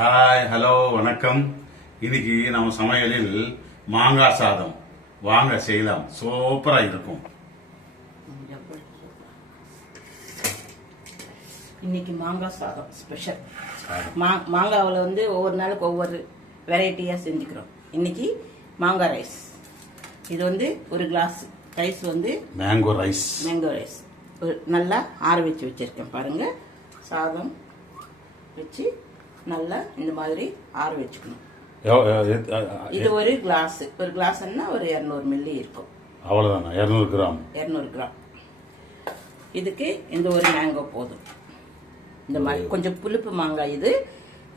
Hi hello வணக்கம். இன்னைக்கு நம்ம சமையலில் மாங்காய் சாதம் வாங்க செய்யலாம். சூப்பரா இருக்கும். இன்னைக்கு மாங்காய் சாதம் ஸ்பெஷல். மாங்காவில் ஒவ்வொரு நாளுக்கு ஒவ்வொரு வெரைட்டியாக செஞ்சுக்கிறோம். இன்னைக்கு மாங்காய் ரைஸ். இது ஒரு கிளாஸ் ரைஸ் மேங்கோ ரைஸ் நல்லா ஆற வச்சிருக்கேன் பாருங்க. சாதம் வச்சு நல்லா இந்த மாதிரி ஆற வச்சுக்கணும். இது ஒரு கிளாஸ்ன்னா ஒரு 200 மில்லி இருக்கும். அவ்வளவுதானா? 200 கிராம். இதுக்கு இந்த ஒரு மேங்கோ போதும். இந்த மாதிரி கொஞ்சம் புளிப்பு மாங்காய் இது.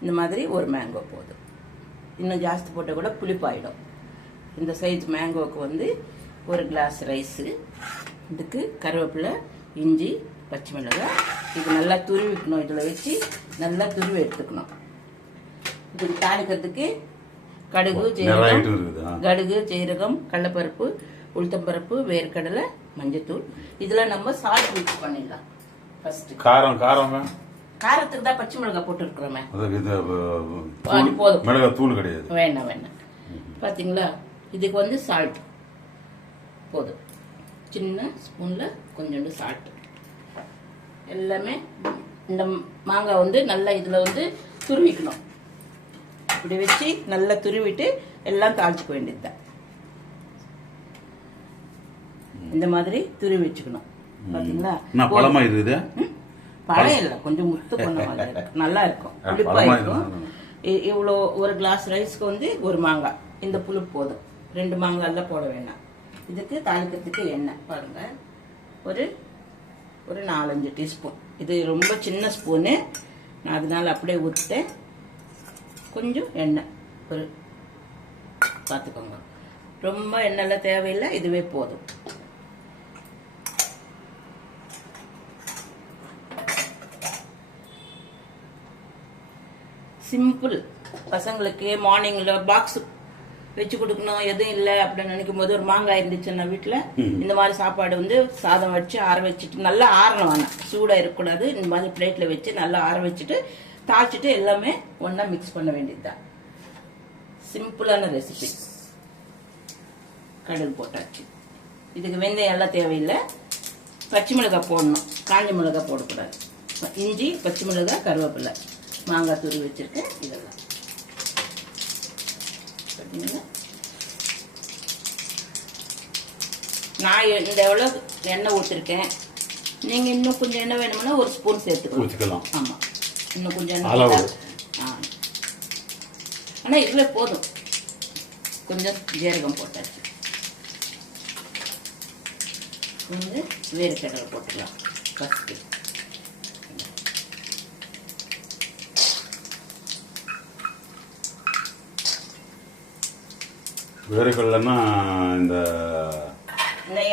இந்த மாதிரி ஒரு மேங்கோ போதும். இன்னும் ஜாஸ்தி போட்டால் கூட புளிப்பாயிடும். இந்த சைஸ் மேங்கோவுக்கு ஒரு கிளாஸ் ரைஸு. இதுக்கு கருவேப்பிலை, இஞ்சி, பச்சை மிளகாய் இது நல்லா துருவிக்கணும். இதில் வச்சு நல்லா துருவி எடுத்துக்கணும். இதுக்கு தாளிக்கிறதுக்கு கடுகு, ஜீரகம், கடலைப்பருப்பு, உளுத்தம்பருப்பு, வேர்க்கடலை, மஞ்சத்தூள். இதில் நம்ம சால்ட் மிக்ஸ் பண்ணிடலாம். ஃபர்ஸ்ட் காரத்துக்கு தான் பச்சை மிளகாய் போட்டு இருக்கிறோமே, போதும். மிளகாய் தூள் கிடையாது, வேணாம். பார்த்தீங்களா? இதுக்கு சால்ட் போதும். சின்ன ஸ்பூன்ல கொஞ்சோண்டு சால்ட். எல்லாமே இந்த மாங்காய் நல்லா இதுல துருவிக்கணும். இப்படி வச்சு நல்லா துருவிட்டு எல்லாம் தாளிச்சுக்க வேண்டியதுதான். இந்த மாதிரி துருவி வச்சுக்கணும். பாத்தீங்களா? பழமா இருக்குது. பழம் இல்ல, கொஞ்சம் முத்து பண்ண மாதிரி இருக்கு. நல்லா இருக்கும், புளிப்பா இருக்கும். இவ்வளோ ஒரு கிளாஸ் ரைஸ்க்கு ஒரு மாங்காய். இந்த புளிப்பு போதும். 2 மாங்காய் எல்லாம் போட வேண்டாம். இதுக்கு தாளிக்கிறதுக்கு எண்ணெய் பாருங்க. ஒரு 4-5 டீஸ்பூன். இது ரொம்ப சின்ன ஸ்பூனு, நான் அதனால அப்படியே ஊற்றிட்டேன். கொஞ்சம் எண்ணெய் பார்த்துக்கோங்க. ரொம்ப எண்ணெய்லாம் தேவையில்லை, இதுவே போதும். சிம்பிள். பசங்களுக்கு மார்னிங்ல பாக்ஸ் வச்சு கொடுக்கணும், எதுவும் இல்லை அப்படின்னு நினைக்கும் போது ஒரு மாங்காய் இருந்துச்சுன்னா வீட்டில் இந்த மாதிரி சாப்பாடு சாதம் வச்சு ஆற வச்சுட்டு நல்லா ஆறணும். வேணாம், சூடாக இருக்கக்கூடாது. இந்த மாதிரி பிளேட்டில் வச்சு நல்லா ஆற வச்சுட்டு தாளிச்சுட்டு எல்லாமே ஒன்றா மிக்ஸ் பண்ண வேண்டியதுதான். சிம்பிளான ரெசிபி. கடுகு போட்டாச்சு. இதுக்கு வெந்தயம் எல்லாம் தேவையில்லை. பச்சை மிளகாய் போடணும், காஞ்ச மிளகாய் போடக்கூடாது. இஞ்சி, பச்சை மிளகாய், கருவேப்பிலை, மாங்காய் துருவி வச்சிருக்கேன். இதெல்லாம் நான் இந்த எவ்வளவு எண்ணெய் ஊற்றிருக்கேன். நீங்க இன்னும் கொஞ்சம் எண்ணெய் வேணும்னா ஒரு ஸ்பூன் சேர்த்துக்கலாம். ஆமா, இன்னும் கொஞ்சம் எண்ணெய். ஆனா இதுல போதும். கொஞ்சம் ஜீரகம் போட்டாச்சு. வேர்க்கடலை போட்டுக்கலாம் ஃபர்ஸ்ட். வேர்க்கடலைன்னா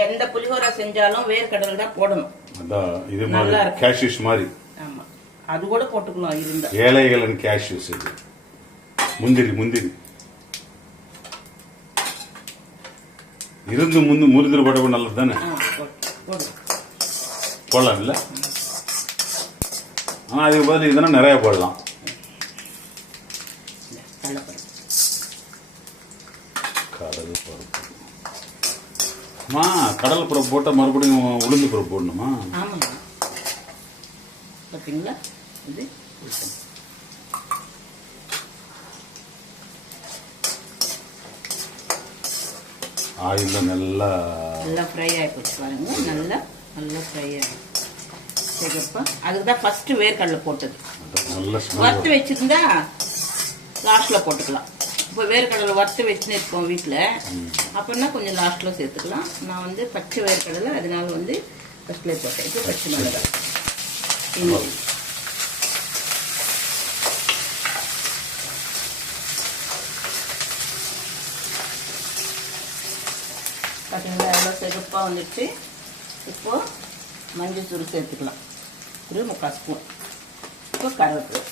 எந்த புளியோரை செஞ்சாலும் வேர்க்கடலை தான் போடணும். இது நல்லா இருக்கு, கேஷ்யூஸ் மாதிரி. ஆமா, அது கூட போட்டுக்கலாம் இருந்தா. ஏழைகளின் கேஷ்யூஸ். இது முந்திரி இருந்து முறிந்துரு போட்ட நல்லது தானே. போடலாம் இல்ல? ஆனா அதுக்கு பதில் இதெல்லாம் நிறைய போடலாம். கடல் பருப்பு போட்டா மறுபடியும் உளுந்து பருப்பு போடணுமா? ஆமாங்க. பாத்தீங்களா? இது ஆயில நல்லா ஃப்ரை ஆகி போச்சு பாருங்க. நல்லா ஃப்ரை ஆகும் சிகப்பா. அதுக்கு தான் ஃபர்ஸ்ட் வேர்க்கடலை போட்டது. வறுத்து வச்சிருந்தா லாஸ்ட்ல போட்டுக்கலாம். இப்போ வேர்க்கடலை வறுத்து வச்சுன்னு இருக்கோம் வீட்டில், அப்படின்னா கொஞ்சம் லாஸ்ட்டில் சேர்த்துக்கலாம். நான் பச்சை வேர்க்கடலை, அதனால ஃபர்ஸ்ட்லேயே போட்டேன். இப்போ பச்சை மிளகாய், இஞ்சி, பார்த்தீங்களா எவ்வளோ சிகப்பாக வந்துடுச்சு. இப்போ மஞ்சள் தூள் சேர்த்துக்கலாம், ஒரு 3/4 ஸ்பூன். இப்போ கருவேப்பிலை.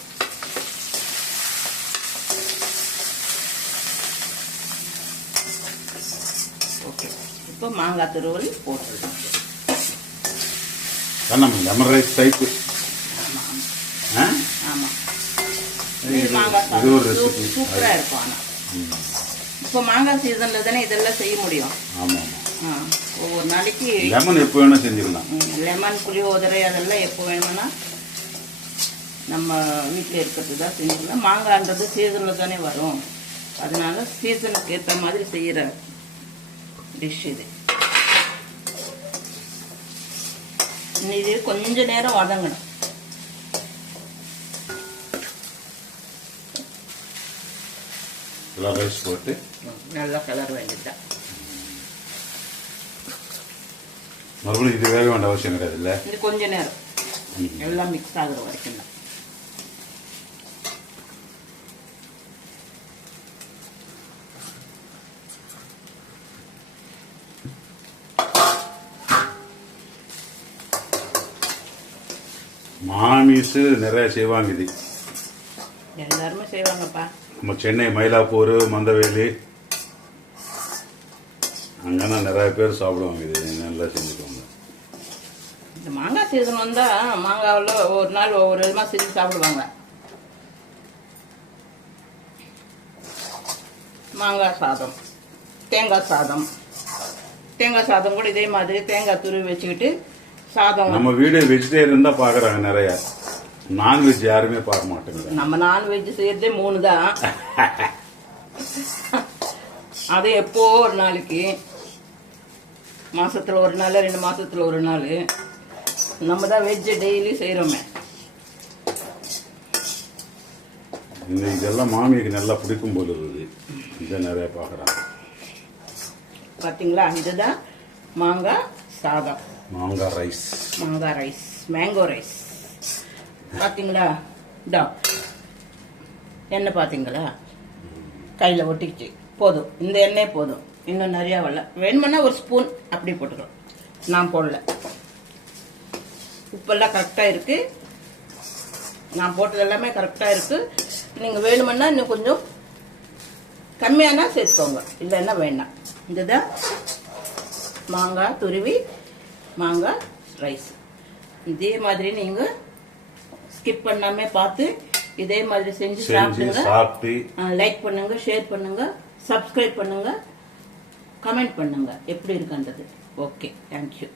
ஓகே, இப்போ மாங்காய் துருவல் போட்டுடலாம். Lemon rice type. ஆமாம். மாங்காய் இது ஒரு சாதம் recipe. சூப்பரா இருக்கும். ஆனா இப்போ மாங்காய் சீசன்ல தானே இதெல்லாம் செய்ய முடியும். ஆமா ஆமா. ஒவ்வொரு நாளைக்கு லெமன் எப்போ வேணா செஞ்சிடலாம். லெமன் புளியோதரை அதெல்லாம் எப்போ வேணும்னா நம்ம வீட்டில் இருக்கிறது தான் செஞ்சுக்கலாம். மாங்காய்ன்றது சீசனில் தானே வரும். அதனால சீசனுக்கு ஏற்ற மாதிரி செய்கிற டிஷ் இது. இது கொஞ்ச நேரம் வதங்கணும். ரைஸ் போட்டு நல்லா கலர் வேண்டியதுதான். மறுபடியும் இது வேக வேண்டிய அவசியம் கிடையாது இல்லை. இது கொஞ்ச நேரம் எல்லாம் மிக்ஸ் ஆகுற வரைக்கும் தான். மாமிஸ் நிறைய செய்வாங்க இது. எல்லாருமே செய்வாங்கப்பா. நம்ம சென்னை மயிலாப்பூர் மந்தவேலி அங்கெல்லாம் நிறைய பேர் சாப்பிடுவாங்க. இது நல்லா செஞ்சுக்குவாங்க. இந்த மாங்காய் சீசன் வந்தா மாங்காவில் ஒரு நாள் ஒவ்வொரு விதமா செஞ்சு சாப்பிடுவாங்க. மாங்காய் சாதம், தேங்காய் சாதம். தேங்காய் சாதம் கூட இதே மாதிரி தேங்காய் துருவி வச்சுக்கிட்டு சாதம். நம்ம வீடு வெஜிடேரியன் தான் பாக்குறாங்க நிறைய. நான்வெஜ் யாருமே பார்க்க மாட்டேங்குது. நம்ம நான்வெஜ் செய்யறதே 3 தான். அது எப்போ ஒரு நாளைக்கு, மாசத்துல ஒரு நாள், 2 மாசத்துல ஒரு நாள். நம்ம தான் வெஜ் டெய்லி செய்யறோமே. இதெல்லாம் மாமிக்கு நல்லா பிடிக்கும் போல இருக்குது. இதை நிறைய பாக்குறாங்க. பாத்தீங்களா, இதுதான் மாங்காய் சாதம். மாங்காய் ரைஸ். மாங்காய் ரைஸ், மேங்கோ ரைஸ். பாத்தீங்களா, இதா எண்ணெய் பாத்தீங்களா, கையில ஒட்டிக்கிச்சு. போதும், இந்த எண்ணெய் போதும். இன்னும் நிறைய வரல. வேணுமென்னா ஒரு ஸ்பூன் அப்படி போட்டுக்கலாம். நான் போடல. உப்பெல்லாம் கரெக்டா இருக்கு. நான் போட்டது எல்லாமே கரெக்டா இருக்கு. நீங்க வேணுமென்னா இன்னும் கொஞ்சம் கம்மியானா சேர்த்துக்கோங்க, இல்லைன்னா வேண்டாம். இதுதான் மாங்காய் துருவி மாங்காய் ரைஸ். இதே மாதிரி நீங்க ஸ்கிப் பண்ணாம பார்த்து இதே மாதிரி செஞ்சு சாப்பிட்டு லைக் பண்ணுங்க, ஷேர் பண்ணுங்க, சப்ஸ்கிரைப் பண்ணுங்க, கமெண்ட் பண்ணுங்க எப்படி இருக்குன்றது. Okay, thank you.